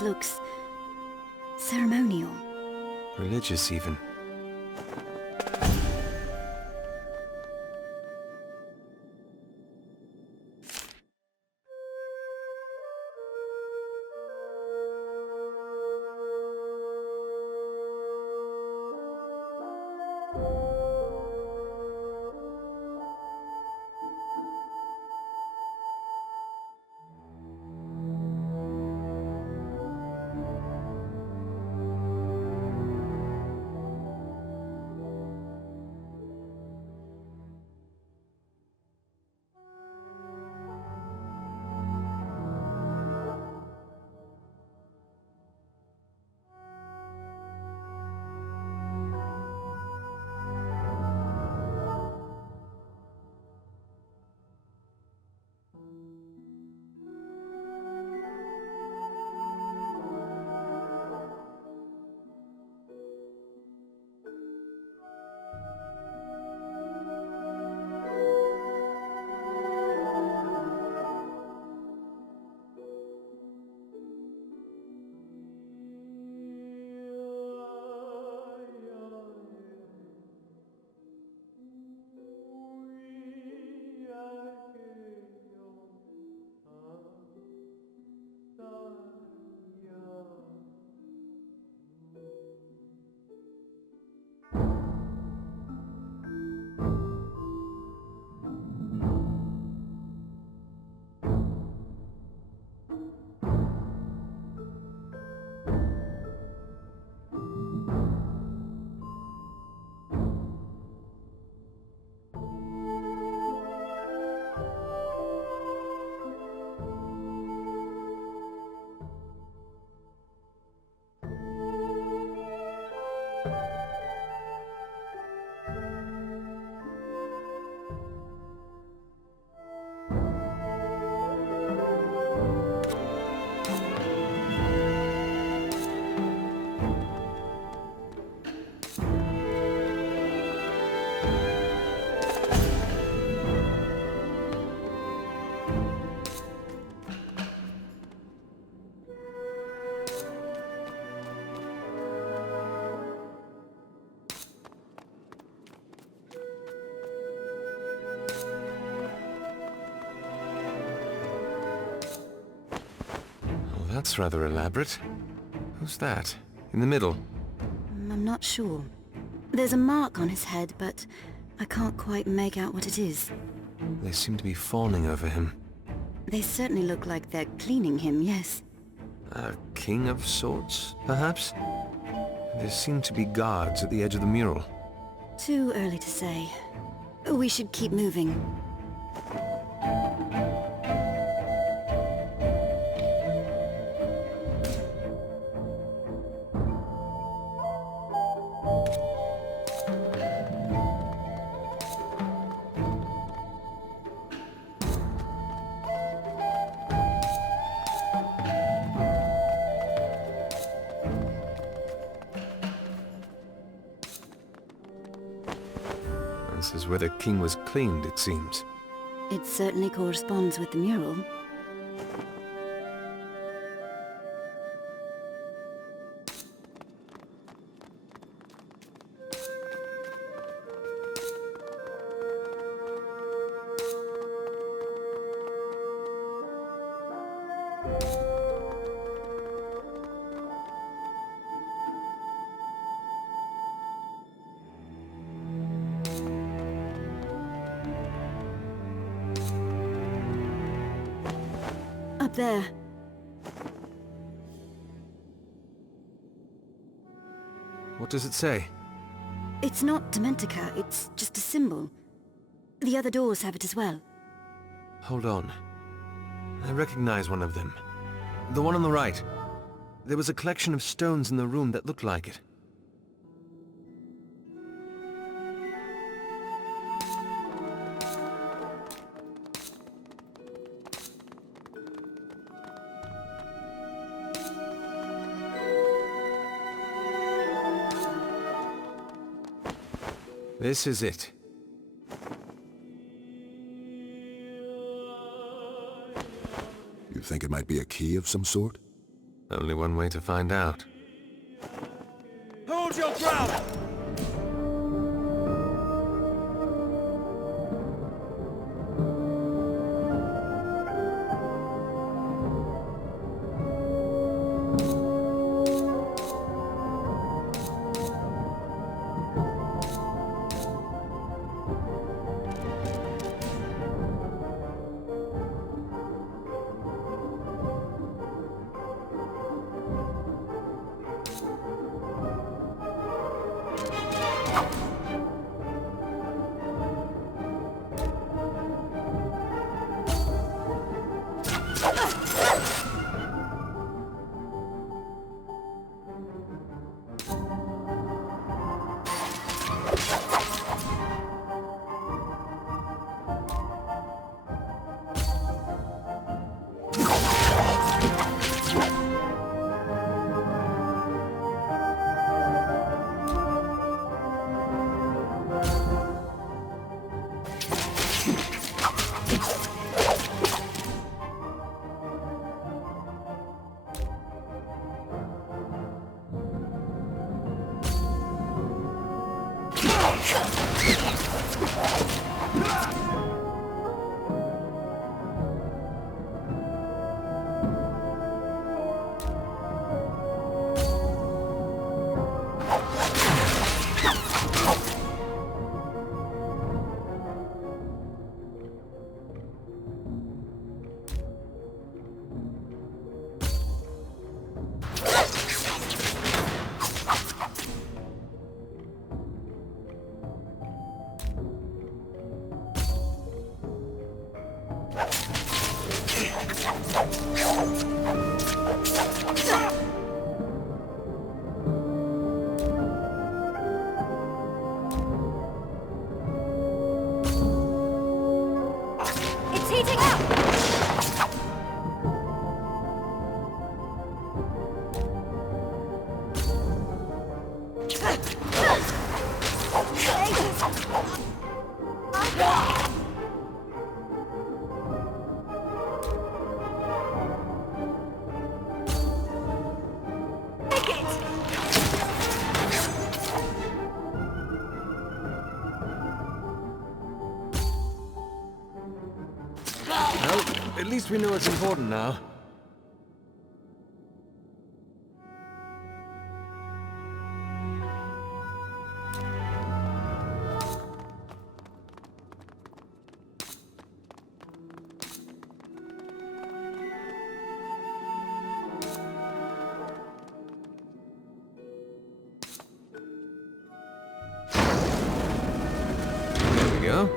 place looks ceremonial. Religious, even. That's rather elaborate. Who's that? In the middle? I'm not sure. There's a mark on his head, but I can't quite make out what it is. They seem to be fawning over him. They certainly look like they're cleaning him, yes. A king of sorts, perhaps? There seem to be guards at the edge of the mural. Too early to say. We should keep moving. This is where the king was cleaned, it seems. It certainly corresponds with the mural. Up there. What does it say? It's not Dementica, it's just a symbol. The other doors have it as well. Hold on. I recognize one of them. The one on the right. There was a collection of stones in the room that looked like it. This is it. You think it might be a key of some sort? Only one way to find out. Hold your ground! It's heating up! Well, at least we know what's important now. There we go.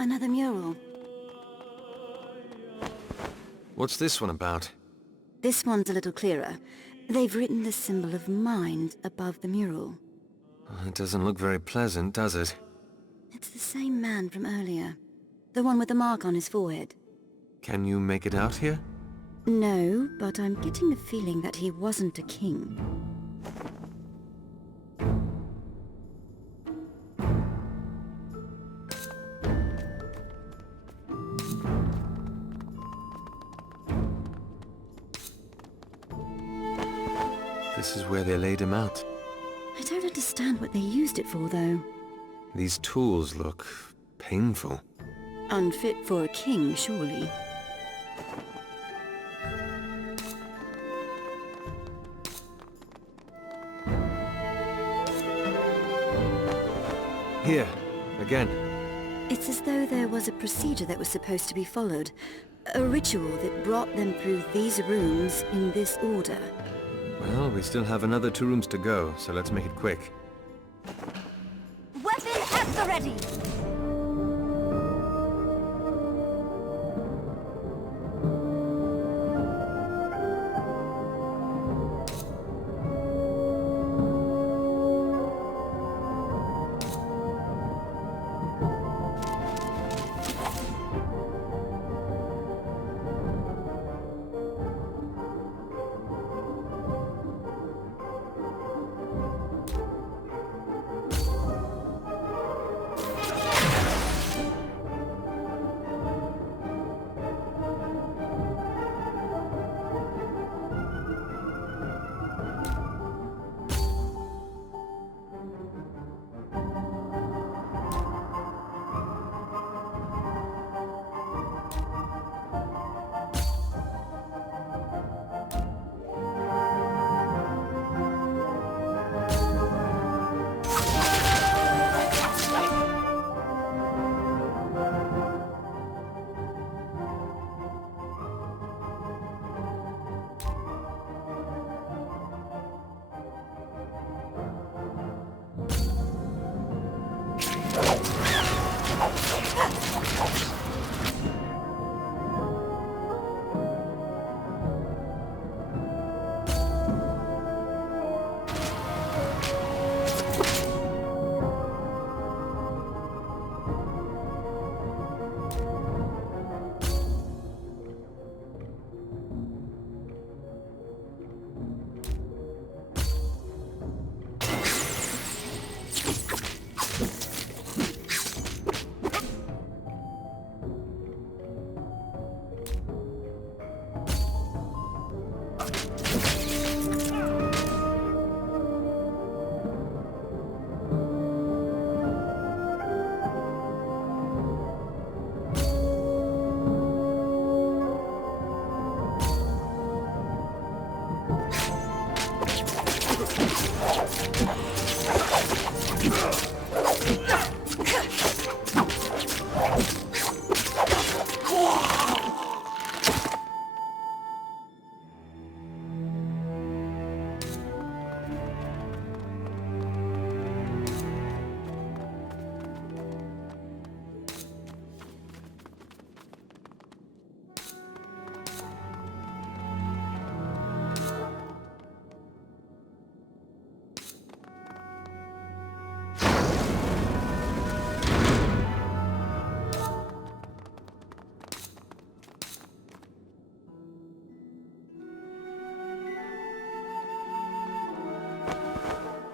Another mural. What's this one about? This one's a little clearer. They've written the symbol of mind above the mural. It doesn't look very pleasant, does it? It's the same man from earlier. The one with the mark on his forehead. Can you make it out here? No, but I'm getting the feeling that he wasn't a king. This is where they laid him out. I don't understand what they used it for, though. These tools look painful. Unfit for a king, surely. Here, again. It's as though there was a procedure that was supposed to be followed. A ritual that brought them through these rooms in this order. Well, we still have another 2 rooms to go, so let's make it quick. Weapon at the ready!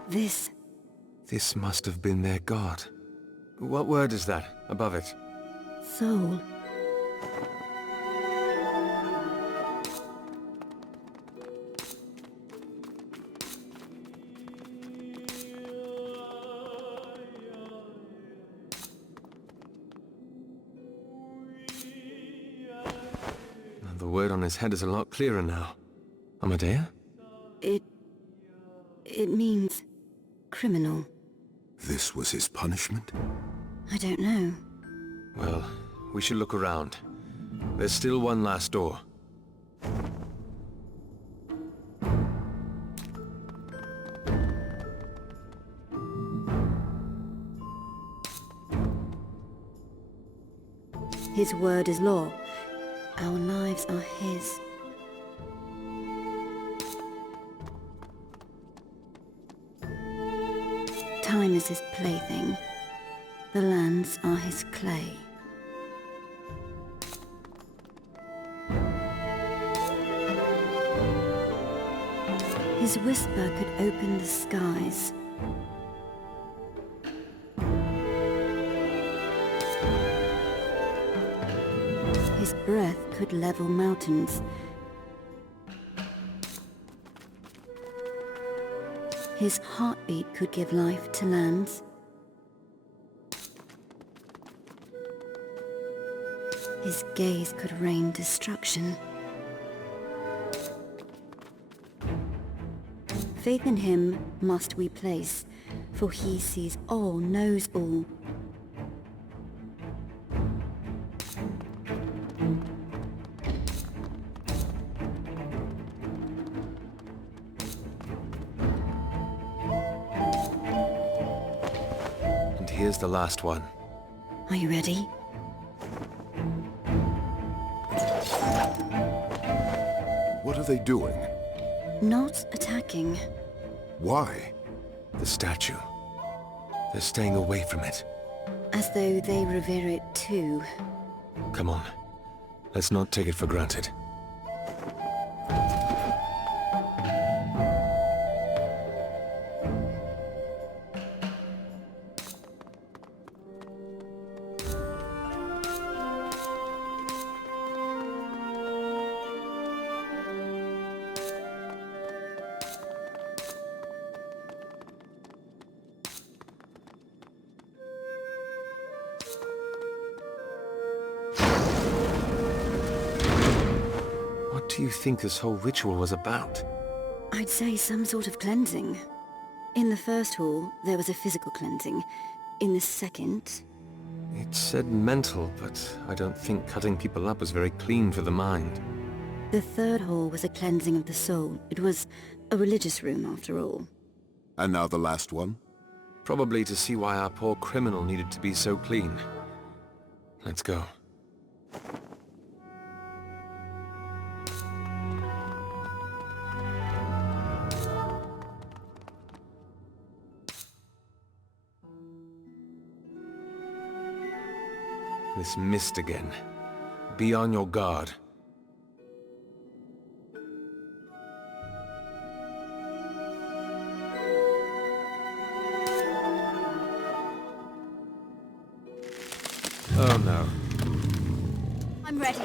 This... This must have been their god. What word is that, above it? soul. The word on his head is a lot clearer now. Amadea? It means criminal. This was his punishment? I don't know. Well, we should look around. There's still one last door. His word is law. Our lives are his. Time is his plaything. The lands are his clay. His whisper could open the skies. His breath could level mountains. His heartbeat could give life to lands. His gaze could rain destruction. Faith in him must we place, for he sees all, knows all. And here's the last one. Are you ready? What are they doing? Not attacking. Why? The statue. They're staying away from it. As though they revere it too. Come on. Let's not take it for granted. What do you think this whole ritual was about? I'd say some sort of cleansing. In the first hall, there was a physical cleansing. In the second... It said mental, but I don't think cutting people up was very clean for the mind. The third hall was a cleansing of the soul. It was a religious room, after all. And now the last one? Probably to see why our poor criminal needed to be so clean. Let's go. This mist again. Be on your guard. Oh no. I'm ready.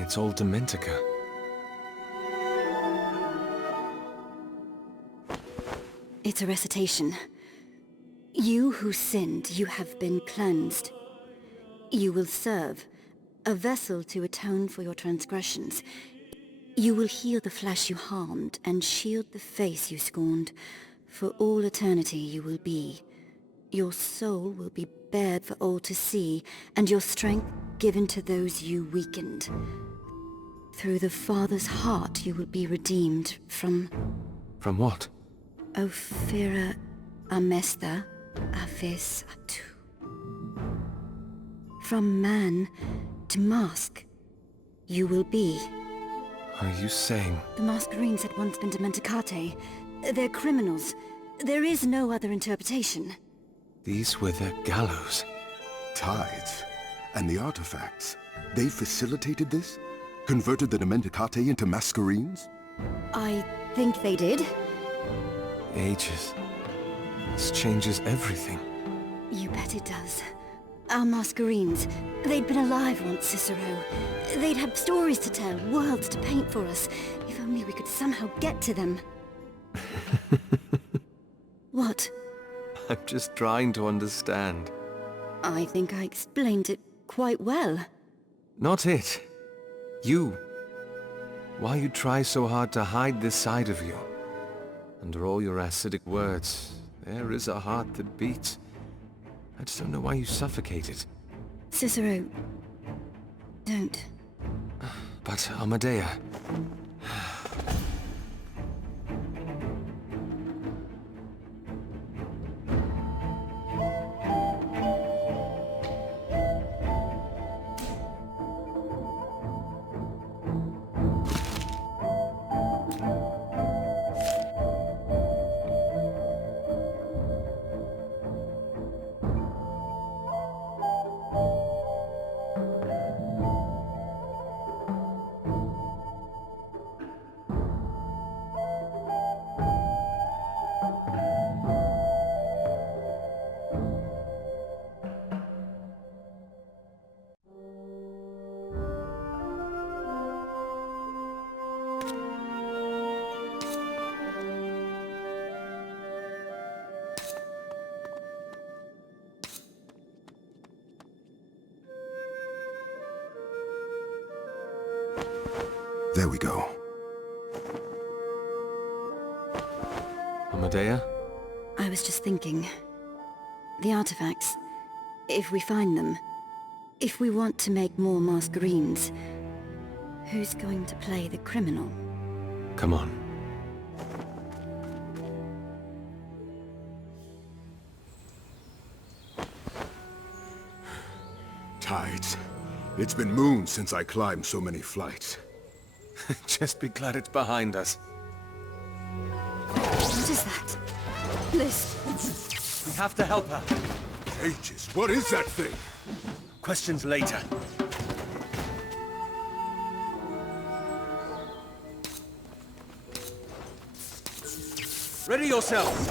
It's all Dementica. It's a recitation. You who sinned, you have been cleansed. You will serve, a vessel to atone for your transgressions. You will heal the flesh you harmed, and shield the face you scorned. For all eternity you will be. Your soul will be bared for all to see, and your strength given to those you weakened. Through the Father's heart you will be redeemed from... From what? Ophira amesta aves atu. From man to mask, you will be. Are you saying... The Masquerades had once been Dementicate. They're criminals. There is no other interpretation. These were their gallows. Tides. And the artifacts. They facilitated this? Converted the Dementicate into Masquerades? I think they did. Ages. This changes everything. You bet it does. Our Masquerades, they'd been alive once, Cicero. They'd have stories to tell, worlds to paint for us. If only we could somehow get to them. What? I'm just trying to understand. I think I explained it quite well. Not it. You. Why you try so hard to hide this side of you. Under all your acidic words, there is a heart that beats. I just don't know why you suffocate it. Cicero, don't. But Amadea... There we go. Amadea? I was just thinking. The artifacts, if we find them, if we want to make more Masquerades, who's going to play the criminal? Come on. Tides. It's been moons since I climbed so many flights. Just be glad it's behind us. What is that? Liz. We have to help her. Ages, what is that thing? Questions later. Ready yourselves!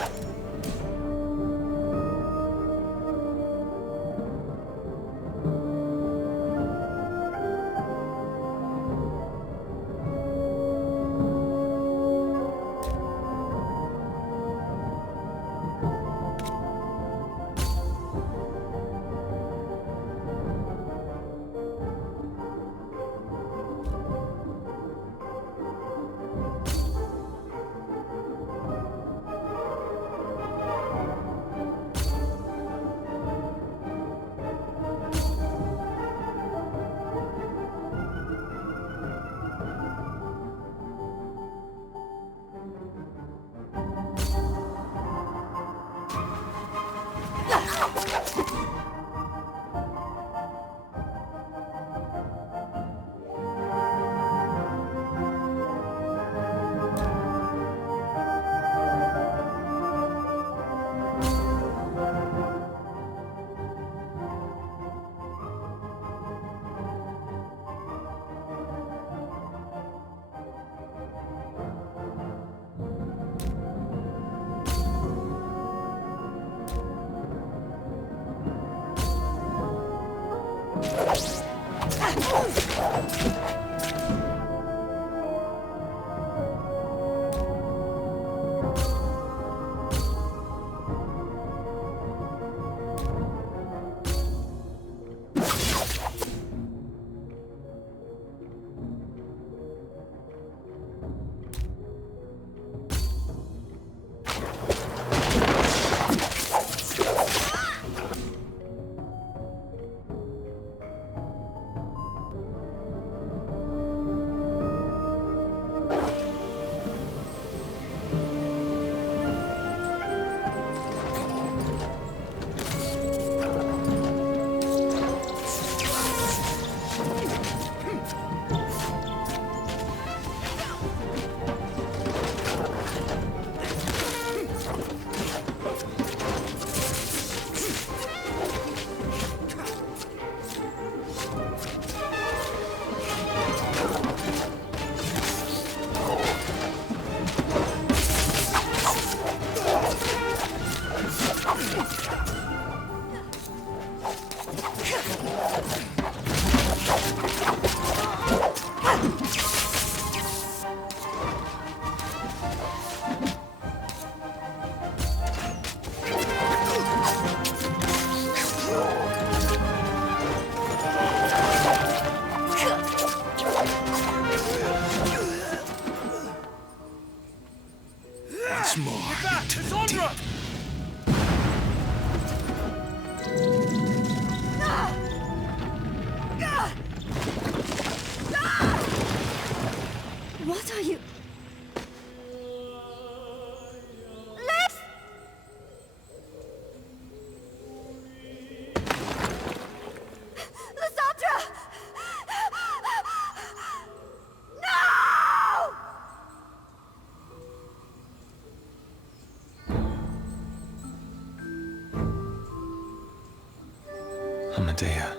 Amadea.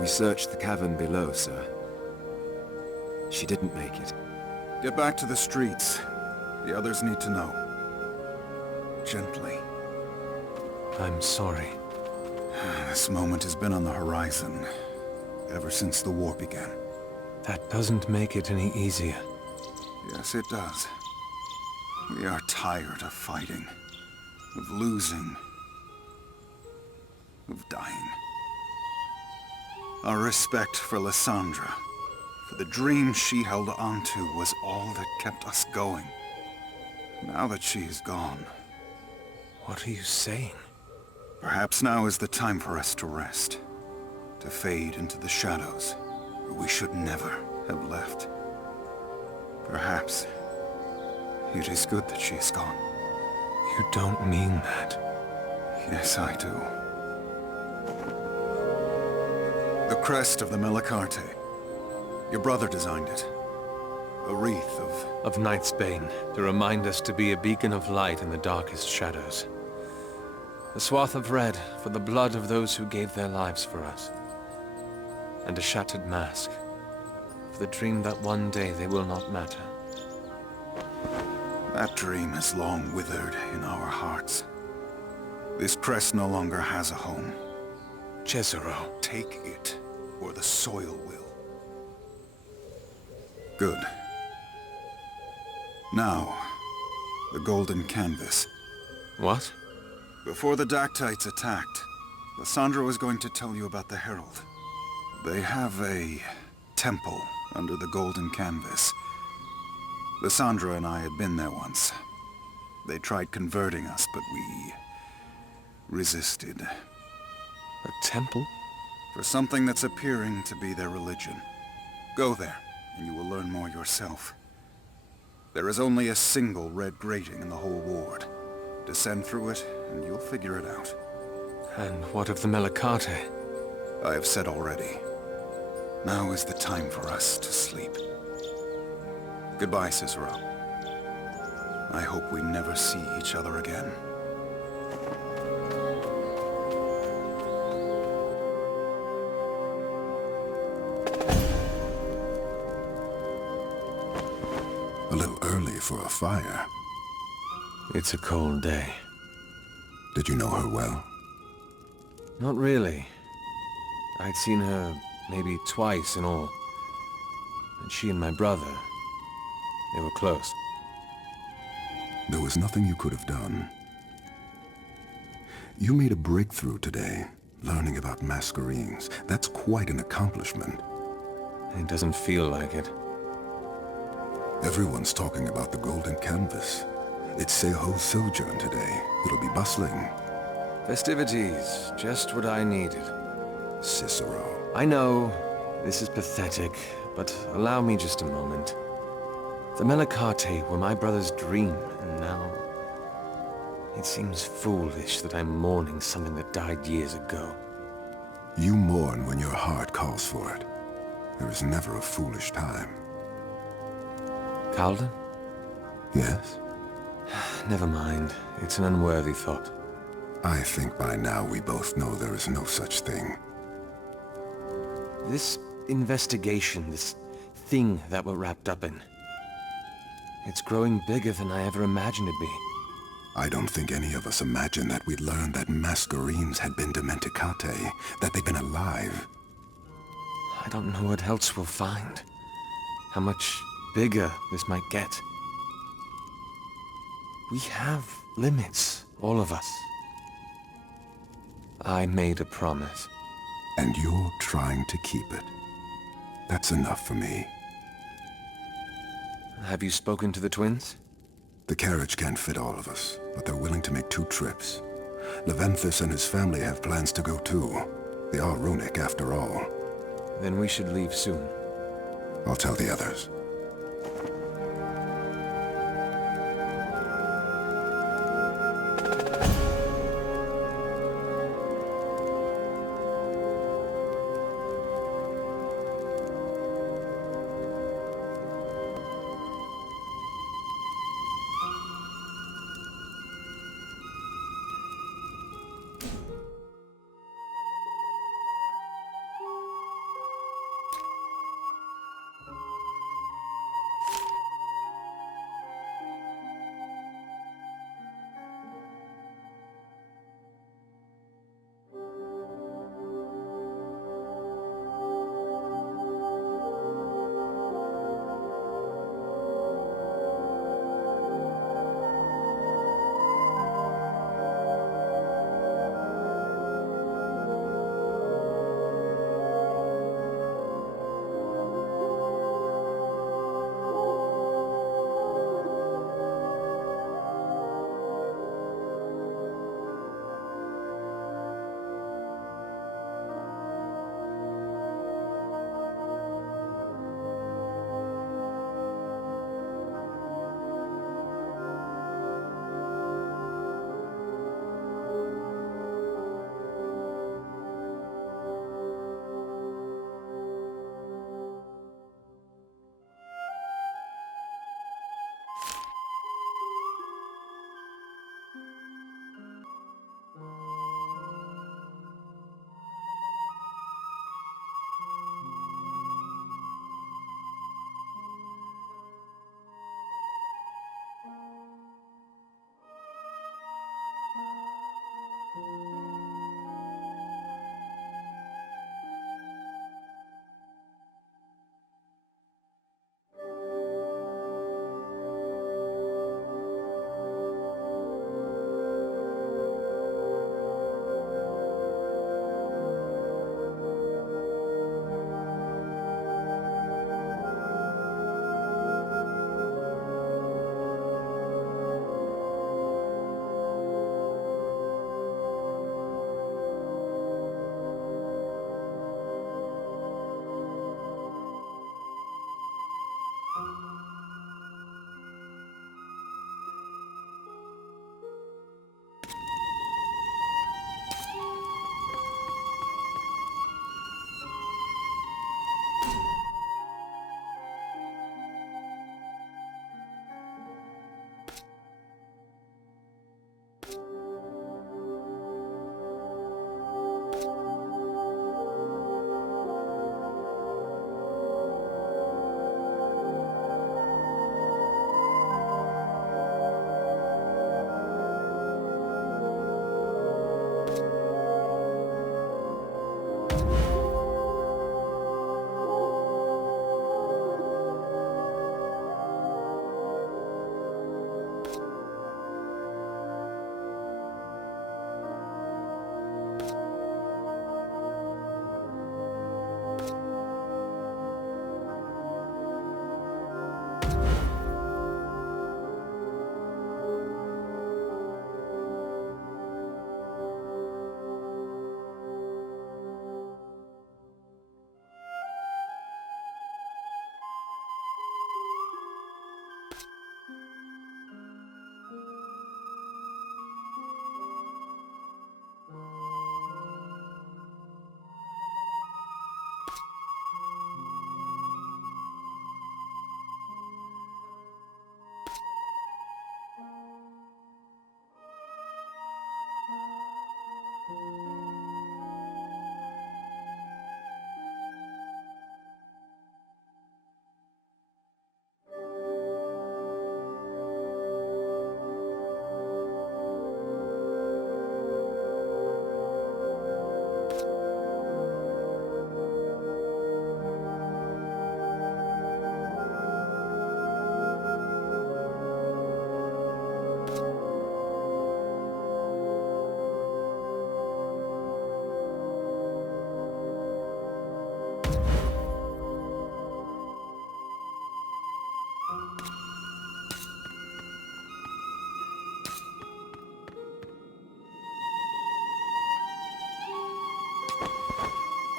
We searched the cavern below, sir. She didn't make it. Get back to the streets. The others need to know. Gently. I'm sorry. This moment has been on the horizon ever since the war began. That doesn't make it any easier. Yes, it does. We are tired of fighting, of losing, of dying. Our respect for Lysandra, for the dream she held onto, was all that kept us going. Now that she is gone, What are you saying? perhaps now is the time for us to rest, to fade into the shadows, where we should never have left. Perhaps it is good that she is gone. You don't mean that. Yes, I do. The crest of the Melicarte. Your brother designed it. A wreath Of Night's Bane, to remind us to be a beacon of light in the darkest shadows. A swath of red for the blood of those who gave their lives for us. And a shattered mask for the dream that one day they will not matter. That dream has long withered in our hearts. This crest no longer has a home. Cicero. Take it, or the soil will. Good. Now, the golden canvas. What? Before the Dactytes attacked, Lysandra was going to tell you about the Herald. They have a temple under the golden canvas. Lysandra and I had been there once. They tried converting us, but we resisted. A temple? For something that's appearing to be their religion. Go there, and you will learn more yourself. There is only a single red grating in the whole ward. Descend through it, and you'll figure it out. And what of the Melicarte? I have said already. Now is the time for us to sleep. Goodbye, Cicero. I hope we never see each other again. A little early for a fire. It's a cold day. Did you know her well? Not really. I'd seen her maybe twice in all. And she and my brother, they were close. There was nothing you could have done. You made a breakthrough today, learning about Masquerades. That's quite an accomplishment. It doesn't feel like it. Everyone's talking about the golden canvas. It's Seho's sojourn today. It'll be bustling. Festivities, just what I needed. Cicero. I know, this is pathetic, but allow me just a moment. The Melicarte were my brother's dream, and now... It seems foolish that I'm mourning something that died years ago. You mourn when your heart calls for it. There is never a foolish time. Calden? Yes? Never mind. It's an unworthy thought. I think by now we both know there is no such thing. This investigation, this thing that we're wrapped up in, it's growing bigger than I ever imagined it'd be. I don't think any of us imagined that we'd learn that Masquerades had been Dementicate, that they'd been alive. I don't know what else we'll find. How much bigger this might get. We have limits, all of us. I made a promise. And you're trying to keep it. That's enough for me. Have you spoken to the twins? The carriage can't fit all of us, but they're willing to make 2 trips. Leventhus and his family have plans to go too. They are runic after all. Then we should leave soon. I'll tell the others.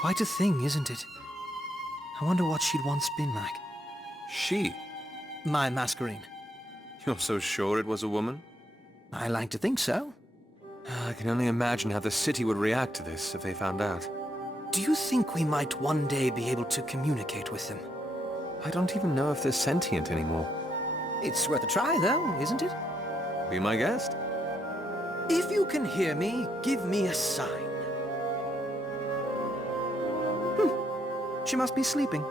Quite a thing, isn't it? I wonder what she'd once been like. She? My masquerade. You're so sure it was a woman? I like to think so. I can only imagine how the city would react to this if they found out. Do you think we might one day be able to communicate with them? I don't even know if they're sentient anymore. It's worth a try, though, isn't it? Be my guest? If you can hear me, give me a sign. She must be sleeping.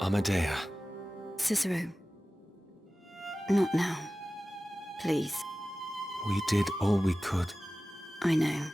Amadea. Cicero. Not now. Please. We did all we could. I know.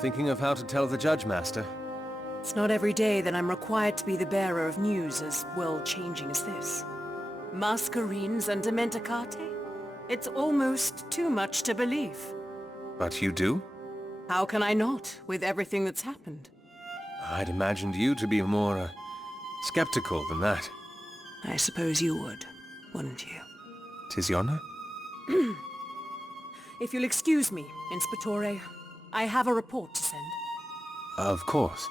Thinking of how to tell the judge, Master? It's not every day that I'm required to be the bearer of news as world-changing as this. Masquerines and dimenticate? It's almost too much to believe. But you do? How can I not, with everything that's happened? I'd imagined you to be more, skeptical than that. I suppose you would, wouldn't you? 'Tis your honor? If you'll excuse me, Inspectore, I have a report to send. Of course.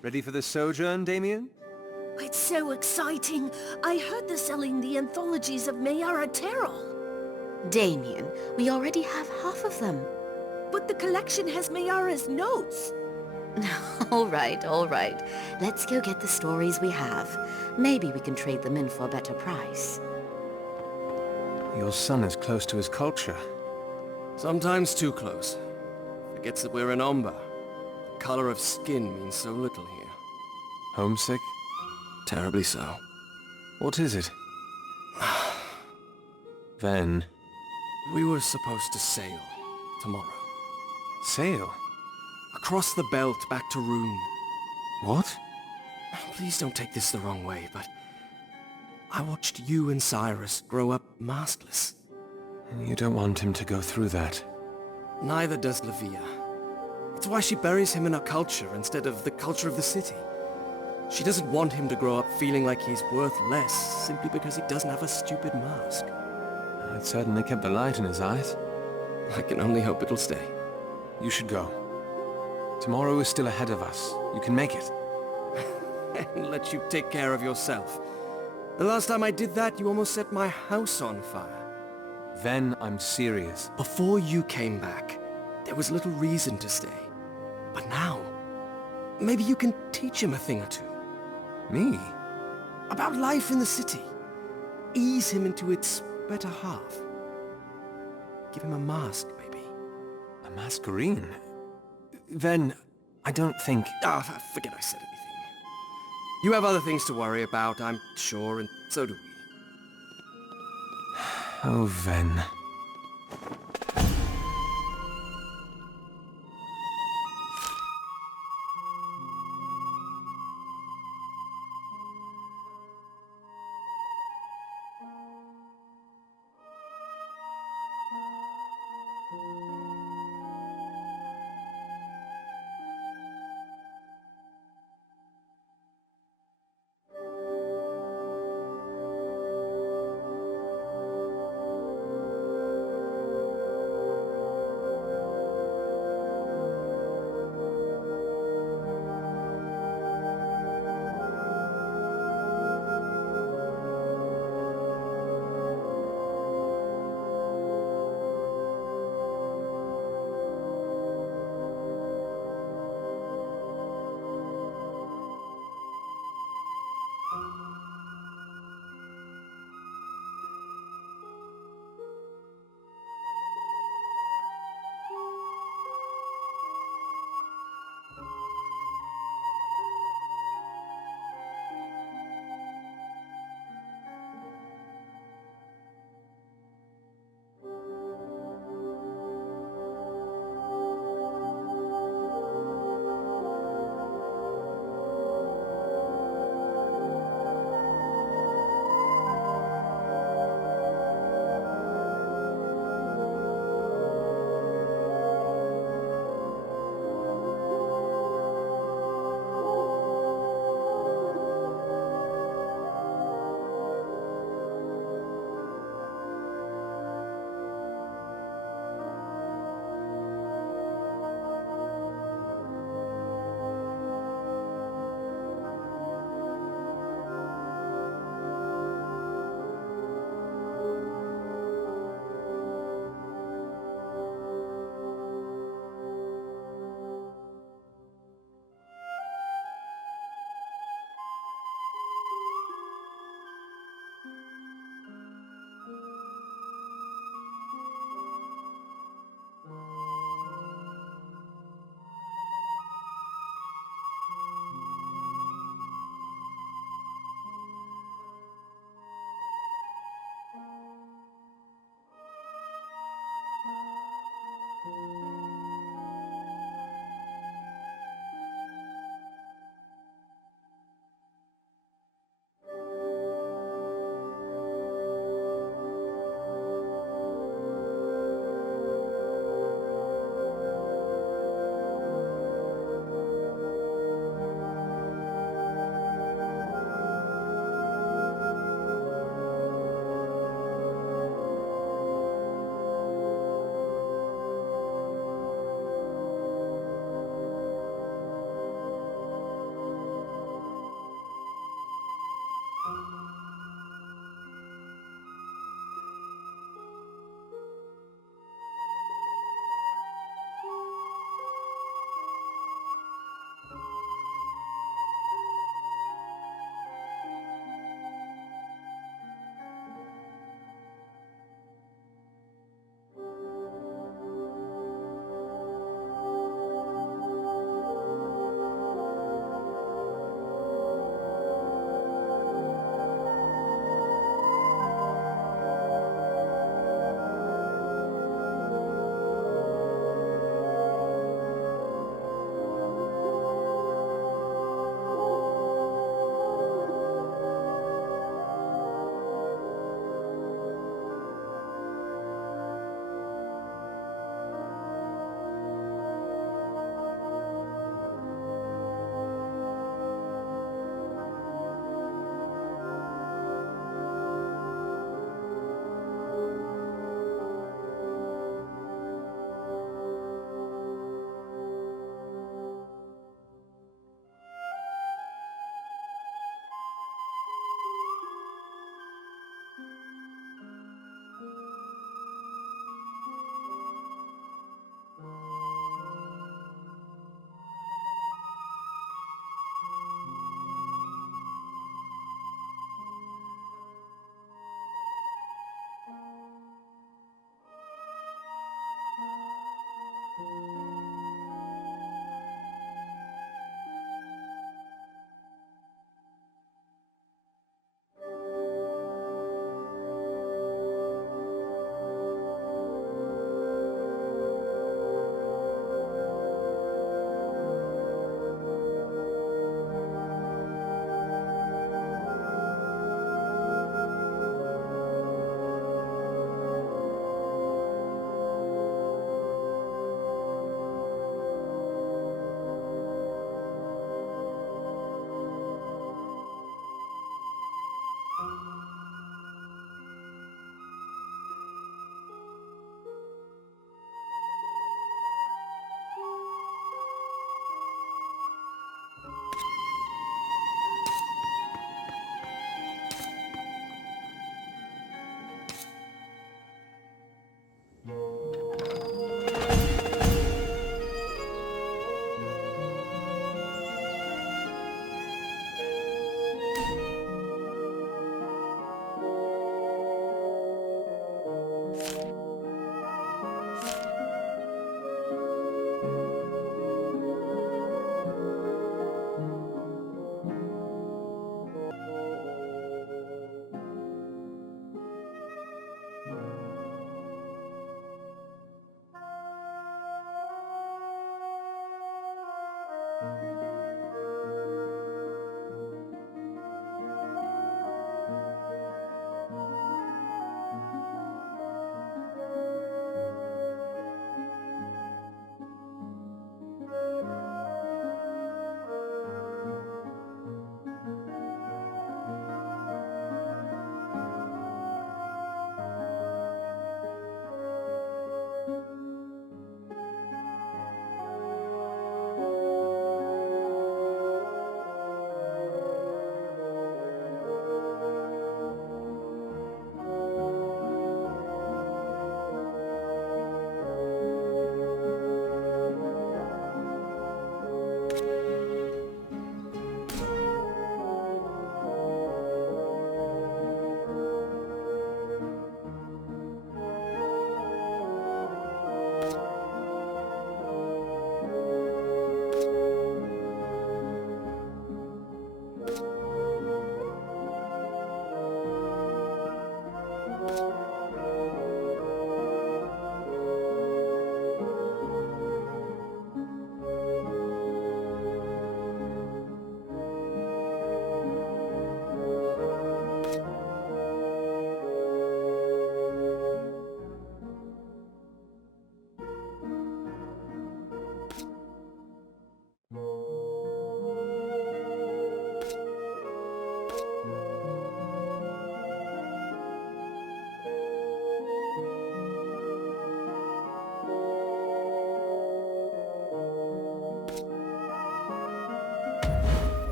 Ready for the sojourn, Damien? It's so exciting. I heard they're selling the anthologies of Mayara Terrell. Damien, we already have half of them. But the collection has Mayara's notes. All right, all right. Let's go get the stories we have. Maybe we can trade them in for a better price. Your son is close to his culture. Sometimes too close. Forgets that we're in Ombre. The color of skin means so little here. Homesick? Terribly so. What is it? Then... We were supposed to sail tomorrow. Sail? Across the belt back to Rune. What? Please don't take this the wrong way, but I watched you and Cyrus grow up maskless. You don't want him to go through that. Neither does Livia. It's why she buries him in her culture instead of the culture of the city. She doesn't want him to grow up feeling like he's worth less simply because he doesn't have a stupid mask. It certainly kept the light in his eyes. I can only hope it'll stay. You should go. Tomorrow is still ahead of us. You can make it. and let you take care of yourself. The last time I did that, you almost set my house on fire. Then I'm serious. Before you came back, there was little reason to stay. But now, maybe you can teach him a thing or two. Me? About life in the city. Ease him into its better half. Give him a mask, maybe. A masquerine? Then, I don't think... Ah, forget I said anything. You have other things to worry about, I'm sure, and so do we. Oh, Ven.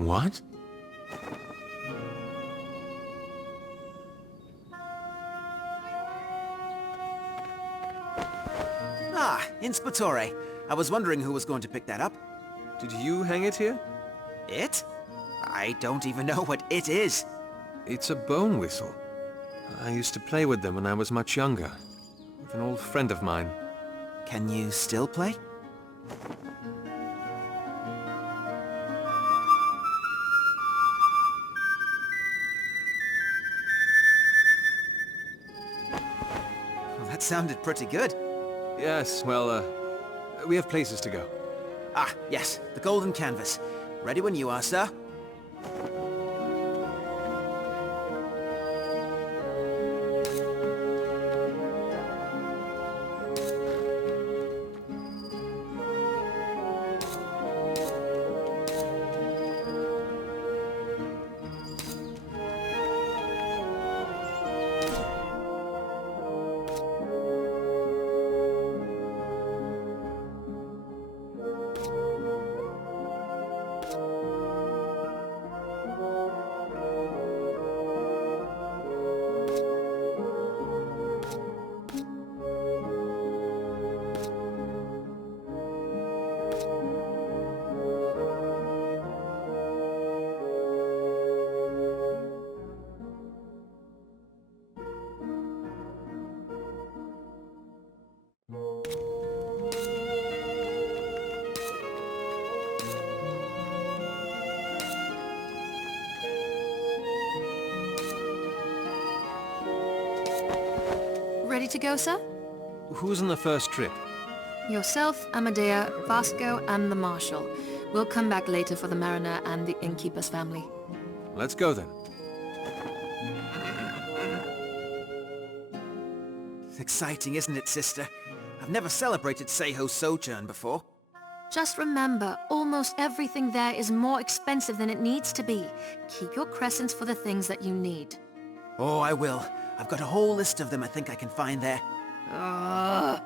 What? Ah, Inspectore. I was wondering who was going to pick that up. Did you hang it here? It? I don't even know what it is. It's a bone whistle. I used to play with them when I was much younger, with an old friend of mine. Can you still play? Well, that sounded pretty good. Yes, well, we have places to go. Ah, yes, the golden canvas. Ready when you are, sir. Ready to go, sir? Who's on the first trip? Yourself, Amadea, Vasco, and the Marshal. We'll come back later for the Mariner and the innkeeper's family. Let's go then. Exciting, isn't it, sister? I've never celebrated Seiho's sojourn before. Just remember, almost everything there is more expensive than it needs to be. Keep your crescents for the things that you need. Oh, I will. I've got a whole list of them I think I can find there. Ugh.